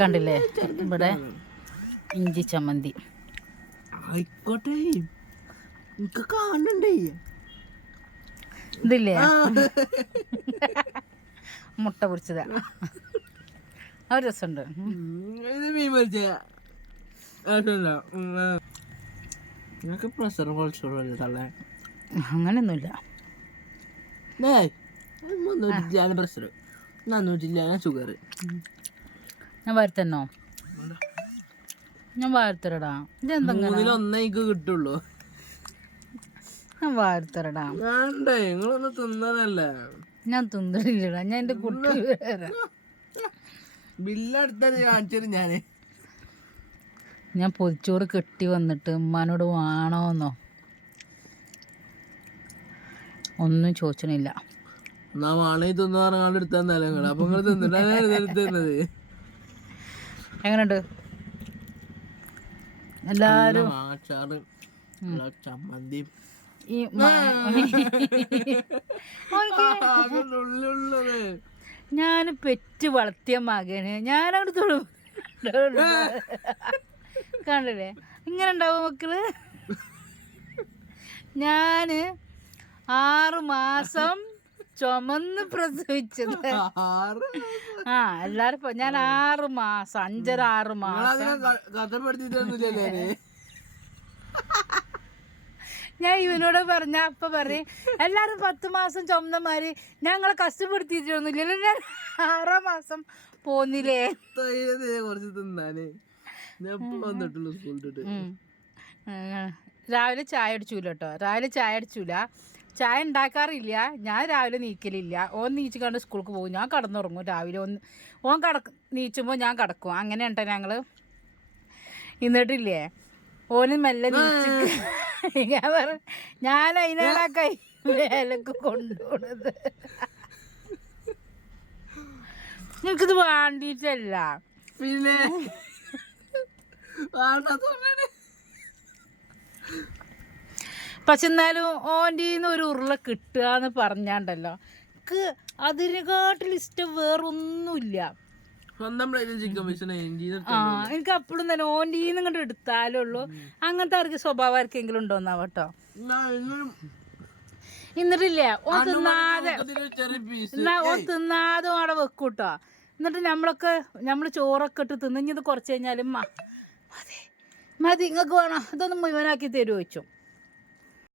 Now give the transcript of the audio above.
കണ്ടില്ലേ ഇവിടെ ഇഞ്ചി ചമ്മന്തി. ആയിക്കോട്ടെ, എനിക്ക് കാണണ്ടേ. ഇതില്ലേ മുട്ട പൊരിച്ചതാ, അത് രസമുണ്ട്. ഇത് മീൻ പൊരിച്ച നിനക്ക് പ്രഷറും കൊളസ്ട്രോളും തള്ളേ? അങ്ങനെയൊന്നുമില്ല. 300 പ്രഷർ, 400 ഷുഗർ. ഞാൻ വാരത്തന്നോ? ഞാൻ വാരത്തരടാ. ഇതെന്തെങ്കിലും കിട്ടുള്ളൂ. ഞാൻ വാരത്തരടാ. വേണ്ടേ, നിങ്ങളൊന്ന് തിന്നതല്ലേ. ഞാൻ തിന്നില്ലടാ, ഞാൻ എൻ്റെ കുട്ടി വേറെ ബില്ലടുത്തത് കാണിച്ചത് ഞാന്. ഞാൻ പൊതിച്ചോറ് കെട്ടി വന്നിട്ട് ഉമ്മാനോട് വേണോന്നോ ഒന്നും ചോദിച്ചണില്ല. എന്നാ വാണി തിന്നു പറഞ്ഞാണ്ട് എടുത്തന്നല്ലേ നിങ്ങൾ. അപ്പൊ നിങ്ങൾ തിന്നിട്ടാണ്. എങ്ങനെയുണ്ട് എല്ലാരും? അച്ചാറ്, ചമ്മന്തി, ഞാൻ പെറ്റ് വളർത്തിയ മകന് ഞാനവിടെ തൊഴു കണ്ടില്ലേ ഇങ്ങനെ ഉണ്ടാവും മക്കള്. ഞാന് 6 മാസം ചുമന്ന് പ്രസവിച്ചത്. എല്ലാരും ഞാൻ 6 മാസം 5.5 മാസം ഞാൻ ഇവനോട് പറഞ്ഞ അപ്പൊ പറയും എല്ലാരും 10 മാസം ചുമന്നമാര് ഞങ്ങളെ കഷ്ടപ്പെടുത്തിയിട്ടൊന്നുമില്ലല്ലോ. ഞാൻ 6 മാസം പോന്നില്ലേ. കുറച്ച് തിന്നാനേ രാവിലെ ചായ അടിച്ചൂല കേട്ടോ. രാവിലെ ചായ അടിച്ചൂല, ചായ ഉണ്ടാക്കാറില്ല. ഞാൻ രാവിലെ നീക്കലില്ല. ഓൻ നീച്ച് കണ്ട് സ്കൂൾക്ക് പോകും, ഞാൻ കടന്നുറങ്ങും. രാവിലെ ഓൻ നീച്ചുമ്പോൾ ഞാൻ കിടക്കും. അങ്ങനെ ഉണ്ടോ ഞങ്ങൾ. എന്നിട്ടില്ലേ ഓന് മെല്ലെ നീച്ച് ഞാൻ അതിനാണ് ആ കൈ വേലക്ക് കൊണ്ടുപോണത്. എനിക്കിത് വേണ്ടിയിട്ടല്ല, പിന്നെ പക്ഷെ എന്നാലും ഓൻ്റെ ഒരു ഉരുള കിട്ടുക എന്ന് പറഞ്ഞാണ്ടല്ലോ എനിക്ക് അതിനെക്കാട്ടിൽ ഇഷ്ടം വേറൊന്നുമില്ല. എനിക്ക് അപ്പോഴും തന്നെ ഓൻ്റീന്ന് ഇങ്ങോട്ട് എടുത്താലേ ഉള്ളൂ. അങ്ങനത്തെ ആർക്ക് സ്വഭാവം ആർക്കെങ്കിലും ഉണ്ടോന്നാ കേട്ടോ. എന്നിട്ടില്ലേ ഓൻ തിന്നാതെ അവിടെ വെക്കൂട്ടോ. എന്നിട്ട് നമ്മൾ ചോറൊക്കെ ഇട്ട് തിന്നിഞ്ഞത് കുറച്ച് കഴിഞ്ഞാലും മതി നിങ്ങൾക്ക് വേണോ ഇതൊന്ന് മുഴുവനാക്കി തരുമോ ചോദിച്ചു.